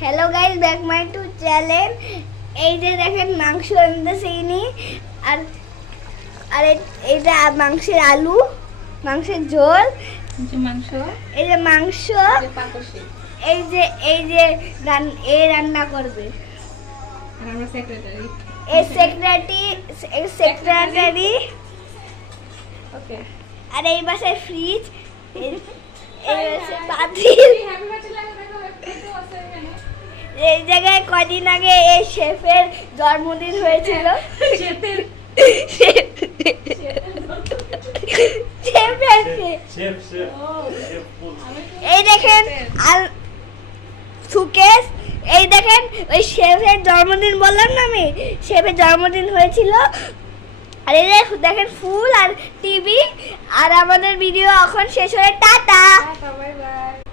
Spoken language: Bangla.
Hello guys, back my to channel. এই যে দেখেন মাংস আনতেছে ইনি, আর আর এইটা মাংসের আলু, মাংসের ঝোল, মাংস, এই যে মাংস, এই যে এই রান্না করবে এই সেক্রেটারি। ওকে। আর এই বাসায় ফ্রিজ, এই বাসায় পাতিল। এই জায়গায় কদিন আগে এই শেফের জন্মদিন হয়েছিল। এই দেখেন আর সুকেশ, এই দেখেন ওই শেফের জন্মদিন বললাম না আমি, শেফের জন্মদিন হয়েছিল। আর এই দেখেন ফুল আর টিভি। আর আমাদের ভিডিও এখন শেষ হয়ে টাটা। Bye bye.